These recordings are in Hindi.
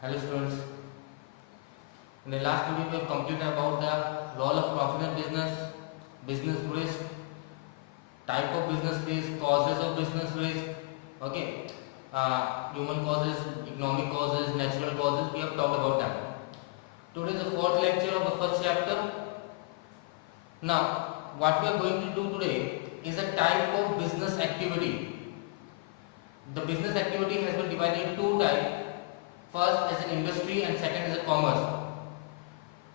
Hello students, in the last video we have completed about the role of profit in business, business risk, type of business risk, causes of business risk, okay, human causes, economic causes, natural causes, we have talked about them. Today is the fourth lecture of the first chapter. Now, what we are going to do today is a type of business activity. The business activity has been divided into two types. First as an industry and second as a commerce.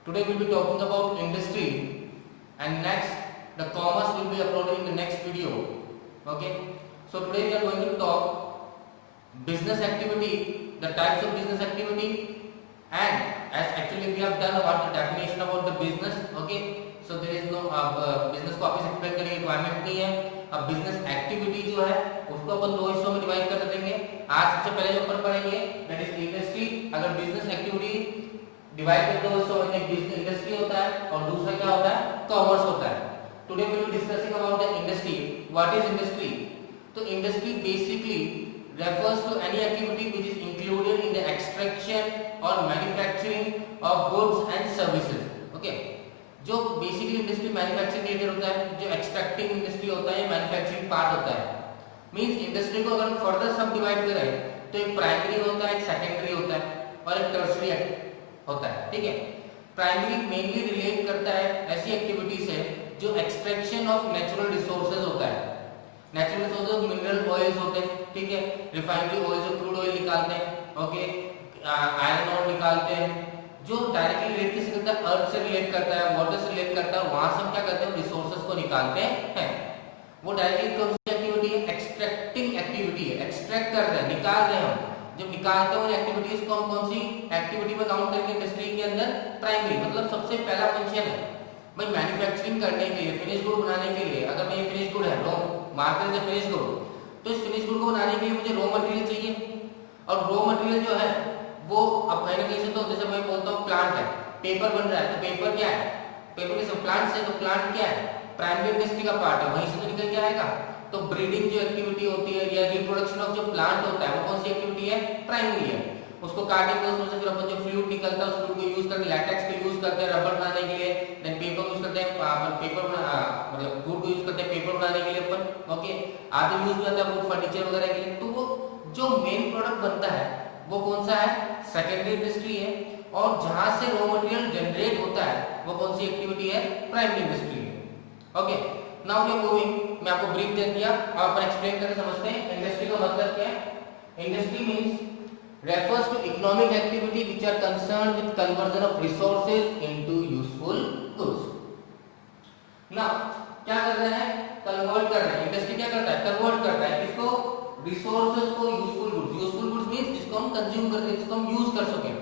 Today we will be talking about industry and next the commerce will be uploaded in the next video. Okay. So today we are going to talk business activity, the types of business activity, and as actually we have done about the definition about the business. Okay. So there is no business को वापस एक्सप्लेन करने की रिक्वायरमेंट नहीं है. अब बिजनेस एक्टिविटी जो है उसको अपन दो हिस्सों में डिवाइड कर देंगे. आज सबसे पहले जो अपन पढ़ेंगे दैट इज इंडस्ट्री. अगर बिजनेस एक्टिविटी डिवाइड कर दो हिस्सों में, एक बिजनेस इंडस्ट्री होता है और दूसरा क्या होता है, कॉमर्स होता है. Today we will be discussing about the industry. What is industry? तो industry basically refers to any activity which is included in the extraction or manufacturing of goods and services. Okay. जो बेसिकली इंडस्ट्री मैन्युफैक्चरिंग रिलेटेड होता है, जो एक्सट्रैक्टिंग इंडस्ट्री होता है, मैन्युफैक्चरिंग पार्ट होता है. मींस इंडस्ट्री को अगर फर्दर सब डिवाइड करें तो एक प्राइमरी होता है, एक सेकेंडरी होता है और एक टर्शियरी होता है. ठीक है. प्राइमरी मेनली रिलेट करता है ऐसी एक्टिविटी से जो एक्सट्रैक्शन ऑफ नेचुरल रिसोर्सेज होता है. नेचुरल रिसोर्सेज मिनरल ऑयल्स होते हैं. ठीक है. रिफाइनरी ऑयल जो क्रूड ऑयल निकालते हैं, ओके, आयरन ऑयल निकालते हैं, जो डायरेक्टली रिलेट किससे करता है, अर्थ से रिलेट करता है, वाटर से रिलेट करता है. वहां से हम क्या करते हैं, रिसोर्सेज को निकालते हैं. वो डायरेक्टली कौन सी एक्टिविटी है, एक्सट्रैक्टिंग एक्टिविटी है. एक्सट्रैक्ट कर रहे हैं, निकाल रहे हैं हम. जब निकालते हैं उन एक्टिविटीज को हम कौन सी एक्टिविटी में काउंट करेंगे इंडस्ट्री के अंदर, प्राइमरी. मतलब सबसे पहला फंक्शन है भाई मैन्युफैक्चरिंग करने के लिए, फिनिश गुड बनाने के लिए. अगर मैं फिनिश गुड है, रॉ मार्केट से फिनिश गुड, तो इस फिनिश गुड को बनाने के लिए मुझे रॉ मटेरियल चाहिए. और रॉ मटेरियल जो है वो अब कहीं ना कहीं से, तो जैसे मैं बोलता हूँ प्लांट है, पेपर बन रहा है, तो पेपर क्या है, पेपर किस प्लांट से, तो प्लांट क्या है, प्राइमरी इंडस्ट्री का पार्ट है, वहीं से तो निकल के आएगा. तो ब्रीडिंग जो एक्टिविटी होती है या रिप्रोडक्शन ऑफ जो प्लांट होता है वो कौन सी एक्टिविटी है, प्राइमरी है. उसको काटेंगे, उसमें से फिर अपन जो फ्लूइड निकलता है उस फ्लूइड को यूज करके लैटेक्स को यूज करते हैं रबर बनाने के लिए. देन पेपर यूज करते हैं, पेपर मतलब वुड को यूज करते हैं पेपर बनाने के लिए अपन. ओके. आगे यूज में आता है वुड फर्नीचर वगैरह के लिए. तो वो जो मेन प्रोडक्ट बनता है वो कौन सा है, सेकेंडरी इंडस्ट्री है. और जहां से रॉ मटेरियल जनरेट होता है वो कौन सी एक्टिविटी है, प्राइमरी इंडस्ट्री है. Okay. Now we are moving. मैं आपको ब्रीफ दे दिया, अब अपन एक्सप्लेन करके समझते हैं इंडस्ट्री का मतलब क्या है. Industry means refers to economic activity which are concerned with conversion of resources into useful goods. Now क्या कर रहे हैं, कन्वर्ट कर रहे हैं. इंडस्ट्री क्या करता है, कन्वर्ट करता है किसको, रिसोर्सेज को useful goods. Useful goods means जिसको हम कंज्यूम करते हैं, जिसको हम यूज कर सकें.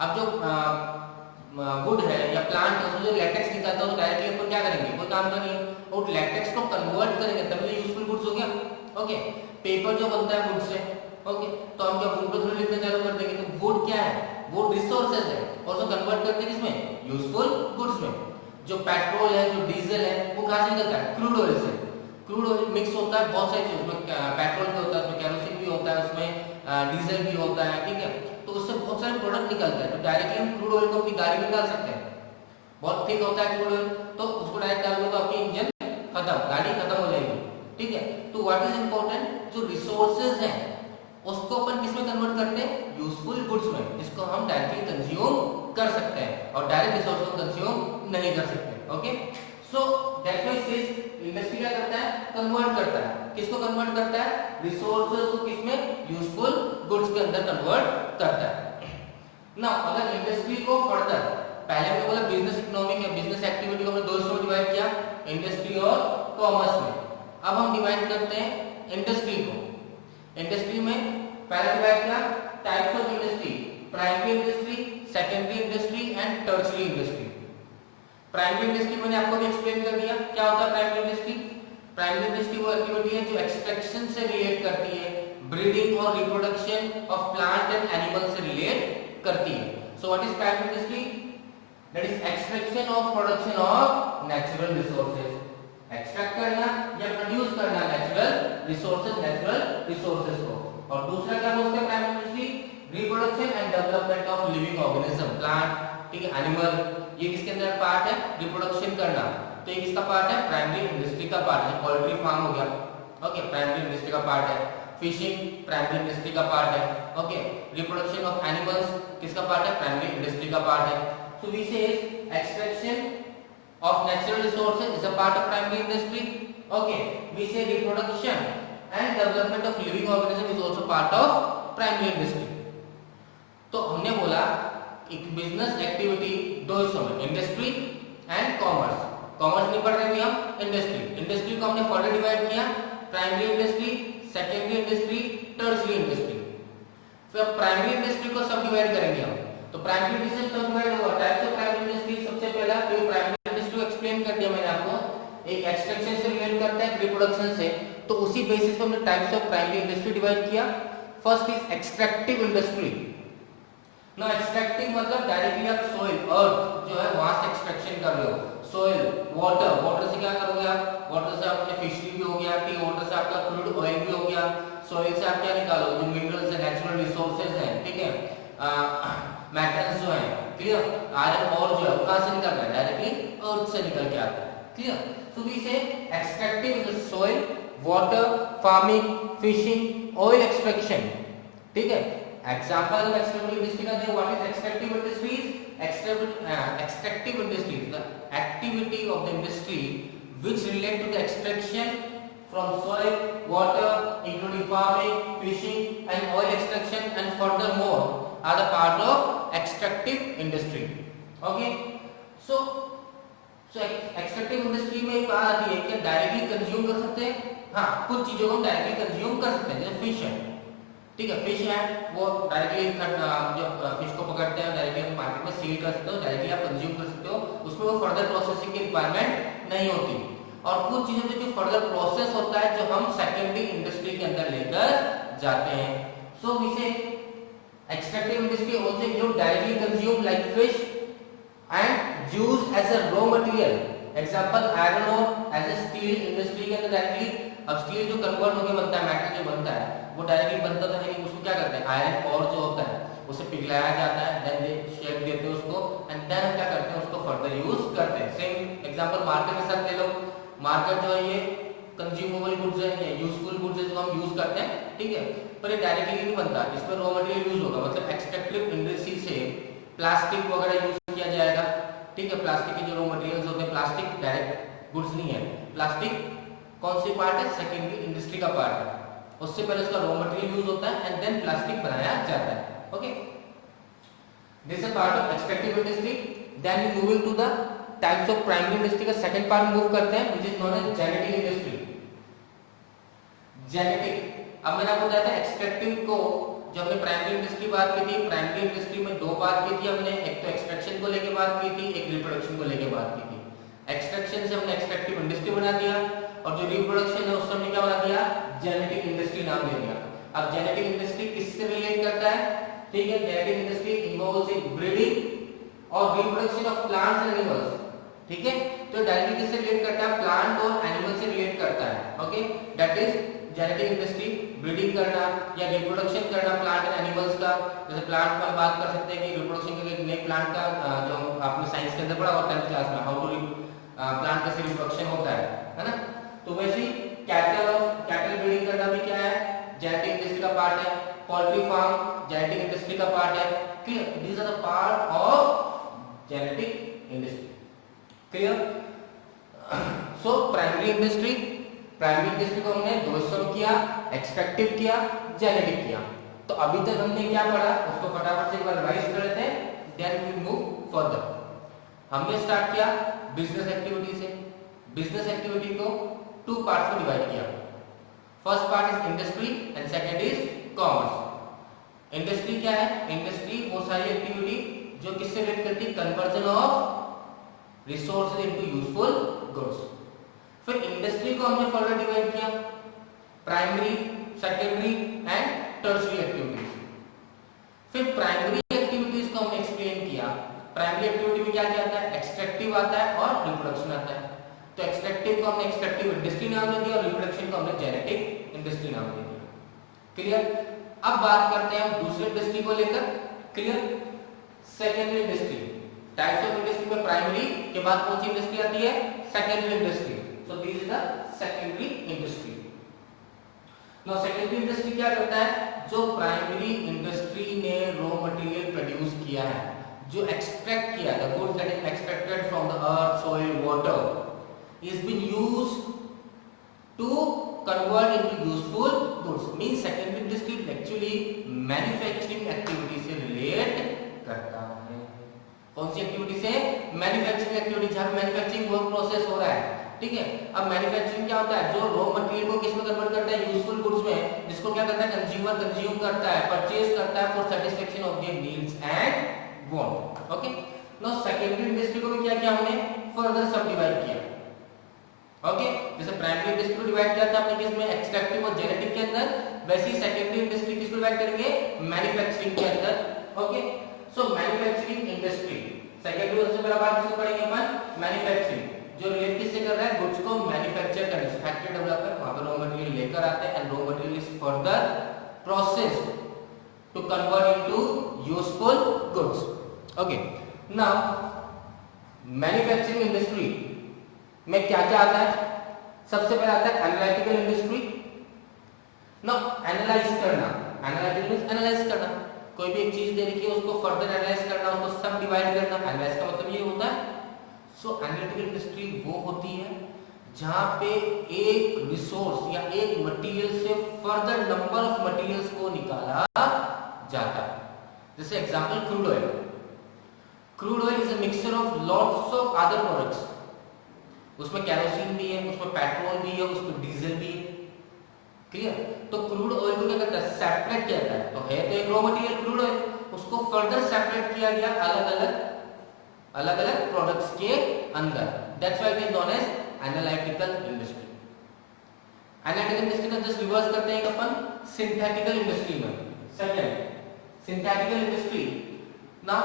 अब जो वुड है या प्लांट है उसमें जो लैटेक्स निकलता है तो डायरेक्टली अपन क्या करेंगे, कोई काम का नहीं है. और लैटेक्स को कन्वर्ट करेंगे तब तो यूजफुल गुड्स हो गया. ओके. पेपर जो बनता है वुड से, ओके, तो हम क्या वुड को थोड़ी लिखना चालू कर देंगे. तो वुड क्या है, वुड रिसोर्सेज है और उसको कन्वर्ट करते हैं किसमें, यूजफुल गुड्स में. जो पेट्रोल है, जो डीजल है, वो कहां से निकलता है, क्रूड ऑयल से. क्रूड ऑयल मिक्स होता है बहुत सारी चीजों में, पेट्रोल भी होता है उसमें, केरोसिन भी होता है उसमें, डीजल भी होता है. ठीक है. तो उससे बहुत सारे प्रोडक्ट निकलता है. तो डायरेक्टली हम क्रूड ऑयल को अपनी गाड़ी में डाल सकते हैं. बहुत थिक होता है क्रूड ऑयल, तो उसको डायरेक्ट डालोगे तो आपकी इंजन खत्म, गाड़ी खत्म हो जाएगी. ठीक है. तो व्हाट इज इंपॉर्टेंट, जो रिसोर्सेज हैं उसको अपन किसमें कन्वर्ट करते हैं, यूजफुल गुड्स में, जिसको हम डायरेक्टली कंज्यूम कर सकते हैं और डायरेक्ट रिसोर्स को कंज्यूम नहीं कर सकते. Okay. So that means this industry क्या करता है, कन्वर्ट करता है. किसको कन्वर्ट करता है, रिसोर्सेज को किसमें, यूजफुल गुड्स के अंदर कन्वर्ट करता है. नाउ अगर इंडस्ट्री को फर्दर, पहले हमने बोला बिजनेस इकोनॉमिक है, बिजनेस एक्टिविटी को हमने दो हिस्सों में डिवाइड किया, इंडस्ट्री और कॉमर्स में. अब हम डिवाइड करते हैं इंडस्ट्री को. इंडस्ट्री में पहला डिवाइड किया types of industry, primary industry, secondary industry and tertiary industry. Primary industry मैंने आपको भी एक्सप्लेन कर दिया क्या होता है प्राइमरी इंडस्ट्री. प्राइमरी इंडस्ट्री वो एक्टिविटी है जो एक्सट्रैक्शन से रिलेट करती है, ब्रीडिंग और reproduction of plant and animal से रिलेट करती है. So what is primary industry, that is extraction of production of natural resources. Extract करना या प्रोड्यूस करना नेचुरल रिसोर्सेज को. और दूसरा क्या बोलते हैं primary industry, reproduction and development plant, ठीक है, एनिमल, ये किसके अंदर पार्ट है, रिप्रोडक्शन करना, तो ये किसका पार्ट है, प्राइमरी इंडस्ट्री का पार्ट है, पोल्ट्री फार्म हो गया, ओके, प्राइमरी इंडस्ट्री का पार्ट है, फिशिंग प्राइमरी इंडस्ट्री का पार्ट है, ओके, रिप्रोडक्शन ऑफ एनिमल्स किसका पार्ट है, प्राइमरी इंडस्ट्री का पार्ट है। सो वी से extraction of natural resources is a part of primary industry. Okay, we say reproduction and development of living organism is also part of primary industry. तो हमने बोला एक बिजनेस एक्टिविटी दो हिस्सों में, इंडस्ट्री एंड कॉमर्स। कॉमर्स नहीं पढ़ रहे अभी हम, इंडस्ट्री। इंडस्ट्री को हमने फर्दर डिवाइड किया, primary industry, secondary industry, tertiary industry. फिर प्राइमरी इंडस्ट्री को सब डिवाइड करेंगे हम। तो प्राइमरी इंडस्ट्री सब डिवाइड हुआ, टाइप्स ऑफ प्राइमरी इंडस्ट्री। सबसे पहला जो प्राइमरी एक्सप्लेन कर दिया मैंने आपको, एक एक्सट्रैक्शन से रिलेट करता है, रिप्रोडक्शन से, तो उसी बेसिस पे हमने types of primary industry divide किया। First is extractive industry. No extractive मतलब डायरेक्टली आप सोइल, अर्थ जो है वहां से एक्सट्रैक्शन कर रहे हो, सोइल, वाटर, वाटर से क्या करोगे आप, वाटर से आपने फिशरी भी हो गया, ठीक, वाटर से आपका क्रूड ऑयल भी हो गया, सोइल से आप क्या निकालोगे, जो मिनरल्स है, नेचुरल रिसोर्सेज हैं, ठीक है, मेटल्स जो है, क्लियर, आयरन और जो है वो कहां से निकल रहा है, डायरेक्टली अर्थ से निकल के आता है, clear. So we say extractive is soil, water, farming, fishing, oil extraction, ठीक है। एग्जांपल ऑफ एक्सट्रैक्टिव इंडस्ट्री का देखो, what is extractive industries, extractive industries the activity of the industry which relate to the extraction from soil, water, including farming, fishing and oil extraction, and furthermore are the part of extractive industry. Okay, so extractive industry में एक बात आती है कि डायरेक्टली कंज्यूम कर सकते हैं, हाँ कुछ चीजों को हम डायरेक्टली कंज्यूम कर सकते हैं, जैसे फिश है, ठीक है, फिश है वो डायरेक्टली जो फिश को पकड़ते हैं डायरेक्टली हम मार्केट में सेल कर सकते हो, डायरेक्टली आप कंज्यूम कर सकते हो, उसमें वो फर्दर प्रोसेसिंग की रिक्वायरमेंट नहीं होती। और कुछ चीजों में जो फर्दर प्रोसेस होता है जो हम सेकेंडरी इंडस्ट्री के अंदर लेकर जाते हैं। So we say extractive industry also include directly consume like fish and used as a raw material, example iron ore as a steel industry के अंदर डायरेक्टली, अब स्टील जो कन्वर्ट होकर बनता है, मेटल जो बनता है वो डायरेक्टली बनता तो है नहीं, उसको क्या करते हैं, आयरन ओर जो होता है उसे पिघलाया जाता है, देन दे शेप देते हैं उसको, एंड देन क्या करते हैं उसको फर्दर यूज करते हैं। सेम एग्जांपल मार्केट के साथ ले लो, मार्केट जो है ये कंज्यूमेबल गुड्स है, ये यूजफुल गुड्स है जो हम यूज करते हैं, ठीक है, पर ये डायरेक्टली नहीं बनता, इसमें रॉ मटेरियल यूज होगा, मतलब एक्सट्रैक्टिव इंडस्ट्री से प्लास्टिक वगैरह यूज किया जाएगा, ठीक है, प्लास्टिक के जो रॉ मटेरियल्स होते हैं, प्लास्टिक डायरेक्ट गुड्स नहीं है, प्लास्टिक कौन सी पार्ट है, सेकेंडरी इंडस्ट्री का पार्ट है, उससे पहले उसका रॉ मटेरियल यूज होता है एंड देन प्लास्टिक बनाया जाता है। Okay, this is part of extractive industry. Then we moving to the types of primary industry का सेकंड पार्ट मूव करते हैं, which is known as genetic industry. Genetic, अब मैंने आपको बताया था एक्सट्रैक्टिव को, जब हमने प्राइमरी इंडस्ट्री बात की थी, प्राइमरी इंडस्ट्री में दो बात की थी हमने, एक तो एक्सट्रैक्शन को लेके बात की थी, एक रिप्रोडक्शन को लेके बात की थी। एक्सट्रैक्शन से हमने एक्सट्रैक्टिव इंडस्ट्री बना दिया, और जो रिप्रोडक्शन है उससे हमने क्या बना दिया, जेनेटिक इंडस्ट्री नाम दे दिया। अब जेनेटिक इंडस्ट्री किससे रिलेट करता है, ठीक है, genetic industry involves in breeding और reproduction of plants and animals, ठीक है, तो डायरेक्टली किससे रिलेट करता है, प्लांट और एनिमल से रिलेट करता है। Okay, that is genetic industry, breeding करना या रिप्रोडक्शन करना प्लांट एंड एनिमल्स का। जैसे प्लांट पर बात कर सकते हैं कि रिप्रोडक्शन के लिए नए प्लांट का जो आपने साइंस के अंदर पढ़ा होता है 10th क्लास में, हाउ टू प्लांट कैसे रिप्रोडक्शन होता है ना। तो वैसे ही कैटल ब्रीडिंग करना भी क्या है, जेनेटिक इंडस्ट्री का पार्ट है। पोल्ट्री फार्म जेनेटिक इंडस्ट्री का पार्ट है। Clear, these are the part of genetic industry. Clear. So primary industry को हमने दो हिस्सों में किया, एक्सट्रैक्टिव किया, जेनेटिक किया। तो अभी तक हमने क्या पढ़ा उसको फटाफट से एक बार रिवाइज कर लेते हैं, देन वी मूव फर्दर। हमने स्टार्ट किया बिजनेस एक्टिविटी से। बिजनेस एक्टिविटी को टू पार्ट्स में डिवाइड किया। First part is industry and second is commerce. Industry क्या है, इंडस्ट्री वो सारी एक्टिविटी जो किससे रिलेट करती है, conversion of resources into useful goods. फिर इंडस्ट्री को हमने फर्दर डिवाइड किया, primary, secondary and tertiary activities. फिर प्राइमरी एक्टिविटीज को हमने एक्सप्लेन किया। प्राइमरी एक्टिविटी में क्या क्या आता है, एक्सट्रैक्टिव आता है और रिप्रोडक्शन आता है। तो एक्सट्रैक्टिव को हमने एक्सट्रैक्टिव इंडस्ट्री नाम दे दिया और रिप्रोडक्शन को हमने जेनेटिक इंडस्ट्री नाम दे दिया। क्लियर। अब बात करते हैं हम दूसरी इंडस्ट्री को लेकर। Clear. Secondary industry, types of industry में प्राइमरी के बाद कौन सी इंडस्ट्री आती है, secondary industry. So this is the secondary industry. Now secondary industry क्या करता है, जो प्राइमरी इंडस्ट्री ने रॉ मटेरियल प्रोड्यूस किया है, जो एक्सट्रैक्ट किया, the goods that is extracted from the earth, soil, water is been used to convert into useful goods। means secondary industry actually manufacturing activity से relate करता है। कौन सी एक्टिविटी से, मैन्युफैक्चरिंग एक्टिविटी, जहाँ मैन्युफैक्चरिंग वर्क प्रोसेस हो रहा है, ठीक है। अब मैन्युफैक्चरिंग क्या होता है, जो रॉ मटेरियल को किस में कन्वर्ट करता है, यूजफुल गुड्स में, जिसको क्या करता है, कंज्यूमर कंज्यूम करता है, परचेज करता है for satisfaction of their needs and want. Okay, now secondary industry को भी क्या किया हमने, फर्दर सब डिवाइड किया। ओके, जैसे प्राइमरी इंडस्ट्री को डिवाइड किया था हमने किसमें, एक्सट्रैक्टिव और जेनेटिक के अंदर, वैसे ही सेकेंडरी इंडस्ट्री किसको डिवाइड करेंगे, मैन्युफैक्चरिंग के अंदर। ओके, सो मैन्युफैक्चरिंग इंडस्ट्री सेकेंडरी और सबसे बड़ा पार्ट किसको पढ़ेंगे अपन, मैन्युफैक्चरिंग, जो रिलेट किससे कर रहा है, गुड्स को मैन्युफैक्चर करने से, फैक्ट्री डेवलपर वहां पर रॉ मटेरियल लेकर आते हैं and raw material is further processed to convert into useful goods. Okay, now manufacturing industry में क्या क्या आता है, सबसे पहले आता है एनालिटिकल इंडस्ट्री। ना एनालाइज करना, एनालिटिकल मींस एनालाइज करना, कोई भी एक चीज दे रखी है उसको फर्दर एनालाइज करना, उसको सब डिवाइड करना, एनालाइज का मतलब ये होता है। सो एनालिटिकल इंडस्ट्री वो होती है जहां पे एक रिसोर्स या एक मटेरियल से फर्दर नंबर ऑफ मटेरियल्स को निकाला जाता है। जैसे example crude oil, crude oil is a mixture of lots of other products, उसमें कैरोसिन भी है, उसमें पेट्रोल भी है, उसमें डीजल भी है, क्लियर। तो क्रूड ऑयल को क्या करता है, सेपरेट किया जाता है, तो है तो एक रॉ मटेरियल क्रूड ऑयल, उसको फर्दर सेपरेट किया गया अलग अलग प्रोडक्ट्स के अंदर, that's why it is known as analytical industry. Analytical industry का जस्ट रिवर्स करते हैं अपन सिंथेटिकल इंडस्ट्री में। Second, synthetical industry, now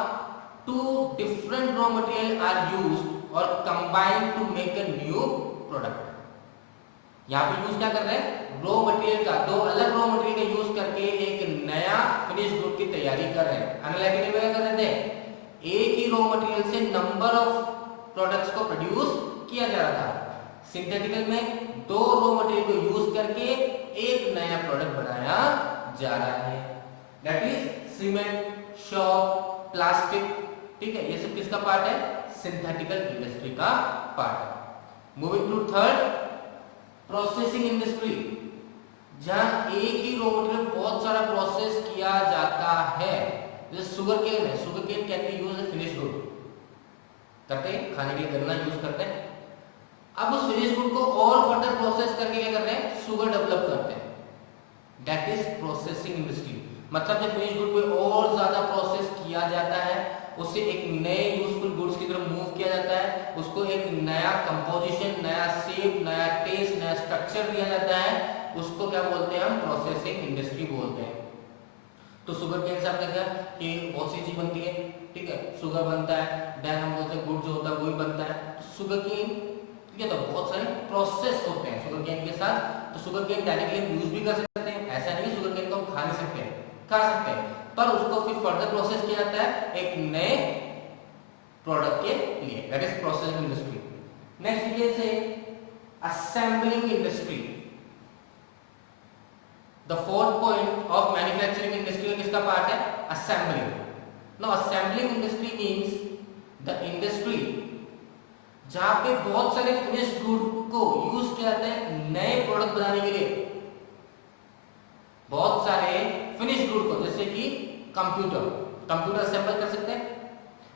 two different raw material are used और combine to make a new product. यहाँ पे यूज क्या कर रहे हैं, रॉ मटेरियल का, दो अलग रॉ मटेरियल का यूज करके एक नया फिनिश गुड की तैयारी कर रहे हैं। एनालिटिकल में क्या कर रहे थे, एक ही रॉ मटेरियल से नंबर ऑफ प्रोडक्ट्स को प्रोड्यूस किया जा रहा था। सिंथेटिकल में दो रॉ मटेरियल को यूज करके एक नया प्रोडक्ट बनाया जा रहा है, that is cement, shop, plastic, ठीक है। ये सब किसका पार्ट है, सिंथेटिकल इंडस्ट्री का part. Moving to third, processing industry, जहां एक ही रॉ मटेरियल बहुत सारा प्रोसेस किया जाता है। जैसे शुगर केन है, sugar cane can be used as finish good, करते हैं खाने के लिए गन्ना यूज करते हैं। अब उस फिनिश गुड को और फर्दर प्रोसेस करके क्या कर रहे हैं, शुगर डेवलप करते हैं, दैट इज प्रोसेसिंग इंडस्ट्री। मतलब जब फिनिश गुड को और ज्यादा प्रोसेस किया जाता है, उससे एक नए यूजफुल गुड्स की तरफ मूव किया जाता है, उसको एक नया कंपोजिशन, नया शेप, नया टेस्ट, नया स्ट्रक्चर दिया जाता है, उसको क्या बोलते हैं हम, प्रोसेसिंग इंडस्ट्री बोलते हैं। तो शुगर केन से आपने कहा कि बहुत सी चीज बनती है, ठीक है, शुगर बनता है, देन हम बोलते हैं गुड़ जो होता है वही बनता है। तो शुगर केन, ठीक है, तो बहुत सारे प्रोसेस होते हैं शुगर केन के साथ। तो शुगर केन डायरेक्टली यूज भी कर सकते हैं, ऐसा नहीं शुगर केन को हम खा नहीं सकते, खा सकते हैं, पर उसको फिर फर्दर प्रोसेस किया जाता है एक नए प्रोडक्ट के लिए, that is processing industry. Next ये से assembling industry, the fourth point of manufacturing industry किसका पार्ट है, assembling. Now assembling industry means the industry जहां पे बहुत सारे फिनिश्ड गुड को यूज किया जाता है नए प्रोडक्ट बनाने के लिए। बहुत सारे फिनिश गुड को, जैसे कि कंप्यूटर असेंबल कर सकते हैं,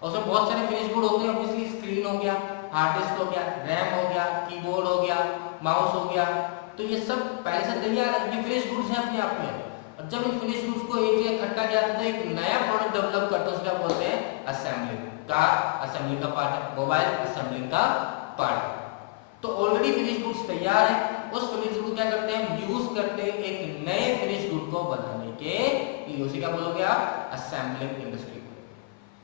और उसमें बहुत सारे फिनिश गुड होते हैं, ऑब्वियसली स्क्रीन हो गया, हार्ड डिस्क हो गया, रैम हो गया, कीबोर्ड हो गया, माउस हो गया, तो ये सब पहले से तैयार है, ये फिनिश गुड्स हैं अपने आप में। और जब इन फिनिश गुड्स को एक जगह इकट्ठा किया जाता है, एक नया प्रोडक्ट डेवलप करते हैं, उसका बोलते हैं असेंबलिंग। कार असेंबलिंग का पार्ट है, मोबाइल असेंबलिंग का पार्ट है। तो ऑलरेडी फिनिश गुड्स तैयार है, उस फिनिश गुड को क्या करते हैं, यूज करते हैं एक नए फिनिश गुड को बनाने के लिए, उसे क्या बोलोगे आप, असेंबलिंग इंडस्ट्री।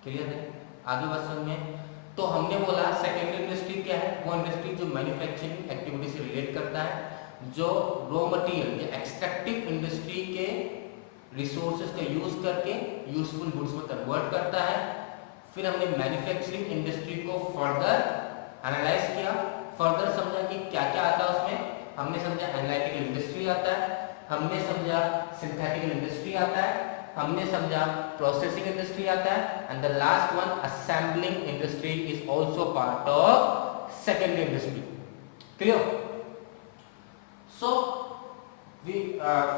क्लियर है, आगे बात समझ में। तो हमने बोला सेकेंडरी इंडस्ट्री क्या है, वो इंडस्ट्री जो मैन्युफैक्चरिंग एक्टिविटी से रिलेट करता है, जो रॉ मटेरियल या एक्सट्रैक्टिव इंडस्ट्री के रिसोर्सेज का यूज करके यूजफुल गुड्स में कन्वर्ट करता है, फिर हमने मैन्युफैक्चरिंग इंडस्ट्री को फर्दर एनालाइज किया, फर्दर समझा कि क्या क्या आता है उसमें। हमने समझा एनालिटिकल इंडस्ट्री आता है, हमने समझा सिंथेटिकल इंडस्ट्री आता है, हमने समझा प्रोसेसिंग इंडस्ट्री आता है, and the last one assembling industry is also part of secondary industry. Clear? So we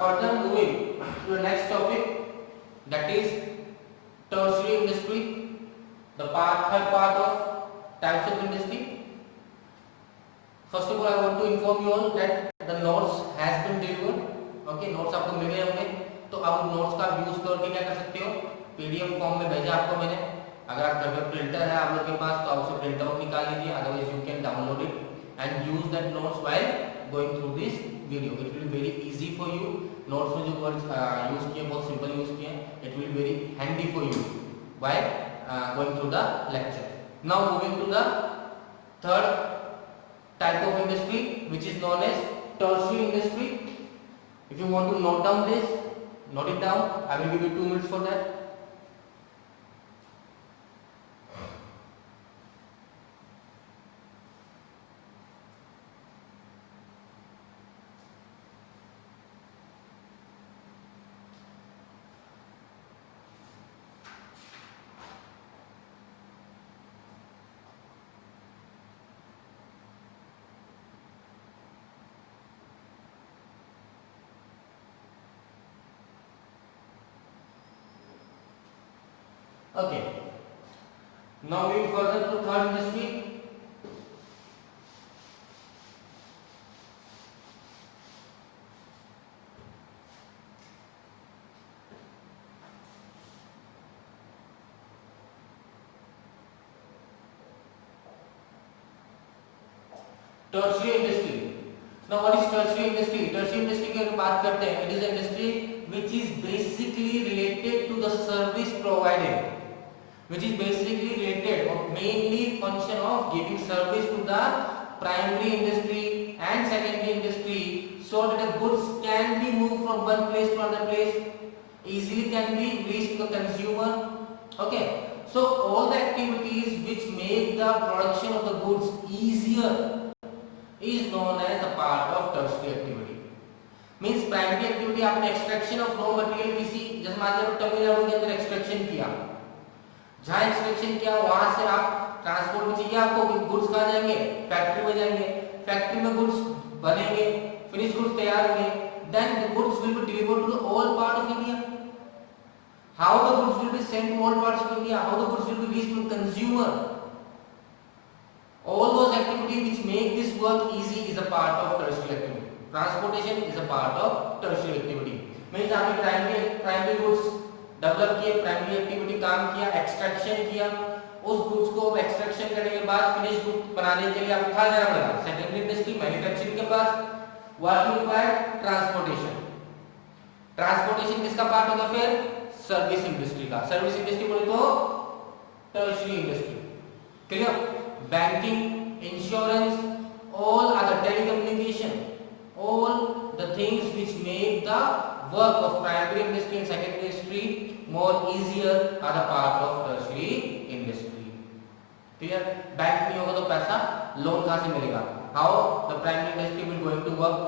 further moving to the next topic, that is tertiary industry, the third part of types of industry. First of all I want to inform you all that the notes has been delivered. Okay, notes आपको मिल गए होंगे, तो अब notes का यूज करके क्या कर सकते हो, PDF फॉर्म में भेजा आपको मैंने। अगर आप घर में प्रिंटर है आप लोग के पास तो आप उसे प्रिंट आउट निकाल लीजिए, otherwise you can download it and use that notes while going through this video. It will be very easy for you. Notes में जो वर्ड्स यूज किए बहुत सिंपल यूज किए, it will be very handy for you while going through the lecture. Now moving to the third type of industry, which is known as tertiary industry. If you want to note down this, note it down. I will give you 2 minutes for that. Okay. Now moving further to third industry. Tertiary industry. Now what is tertiary industry? Tertiary industry की अगर बात करते हैं, it is an industry which is basically related to the service provided, which is basically related or mainly function of giving service to the primary industry and secondary industry, so that the goods can be moved from one place to another place, easily can be reached to the consumer. Okay, so all the activities which make the production of the goods easier is known as the part of tertiary activity. Means primary activity आपने extraction of raw material किसी, जैसे मान लीजिए तमिलनाडु के अंदर extraction किया, जहाँ एक्सट्रैक्शन किया वहां से आप ट्रांसपोर्ट में चाहिए आपको, गुड्स कहाँ जाएंगे, फैक्ट्री में जाएंगे, फैक्ट्री में गुड्स बनेंगे, फिनिश गुड्स तैयार होंगे, then the goods will be delivered to all part of India. How the goods will be sent to all parts of India, how the goods will be reached to consumer, all those activities which make this work easy is a part of tertiary activity. Transportation is a part of tertiary activity. means आपने primary goods डेवलप किए, प्राइमरी एक्टिविटी काम किया, एक्सट्रैक्शन किया, उस गुड्स को एक्सट्रैक्शन करने के बाद फिनिश गुड बनाने के लिए आपको कहाँ जाना पड़ेगा, सेकेंडरी इंडस्ट्री मैन्युफैक्चरिंग के पास। What you require, transportation. Transportation किसका पार्ट होगा फिर, सर्विस इंडस्ट्री का। सर्विस इंडस्ट्री बोले तो tertiary industry. Clear? Banking, insurance, all other telecommunication, all the things which make the work of primary industry and secondary industry more easier are the part of tertiary industry. Clear? Bank नहीं होगा तो पैसा, लोन कहाँ से मिलेगा? How the primary industry will going to work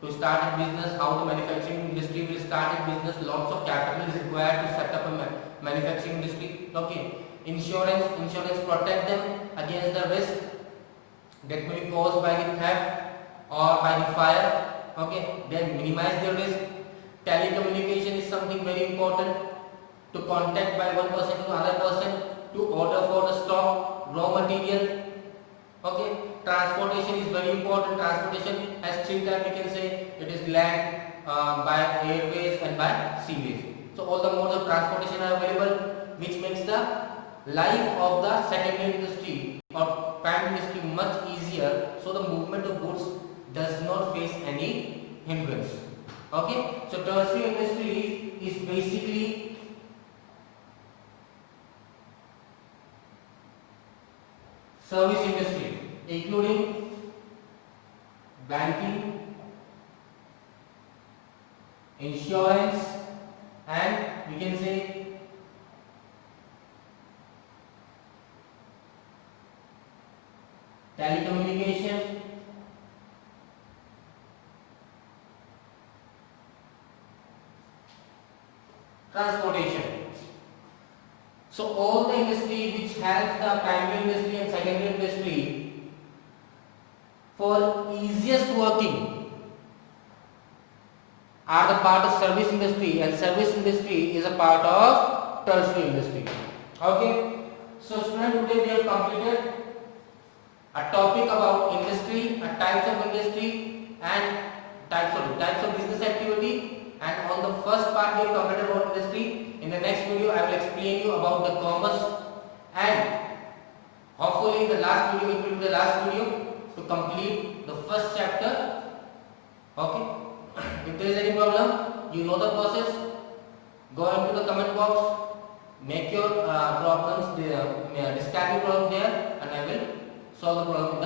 to start a business? How the manufacturing industry will start a business? Lots of capital is required to set up a manufacturing industry. Okay. Insurance protect them against the risk that may be caused by the theft or by the fire. Okay, they minimize their risk. Telecommunication is something very important, to contact by one person to another person, to order for the stock, raw material. Okay, transportation is very important. Transportation has 3 types, we can say. It is land, by airways and by seaways. So all the modes of transportation are available, which makes the life of the secondary industry or primary industry much easier, so the movement of goods does not face any hindrance. Okay, so tertiary industry is basically service industry, including banking, insurance, and we can say telecommunication, transportation. So all the industry which helps the primary industry and secondary industry for easiest working are the part of service industry, and service industry is a part of tertiary industry. Okay. So students, today we have completed a topic about industry, a types of industry and types of business activity, and on the first part we have completed about industry. In the next video I will explain you about the commerce, and hopefully the last video it will be the last video to complete the first chapter. Okay. If there is any problem, you know the process, go into the comment box, make your problems there, describe your problem there, and I will solve the problem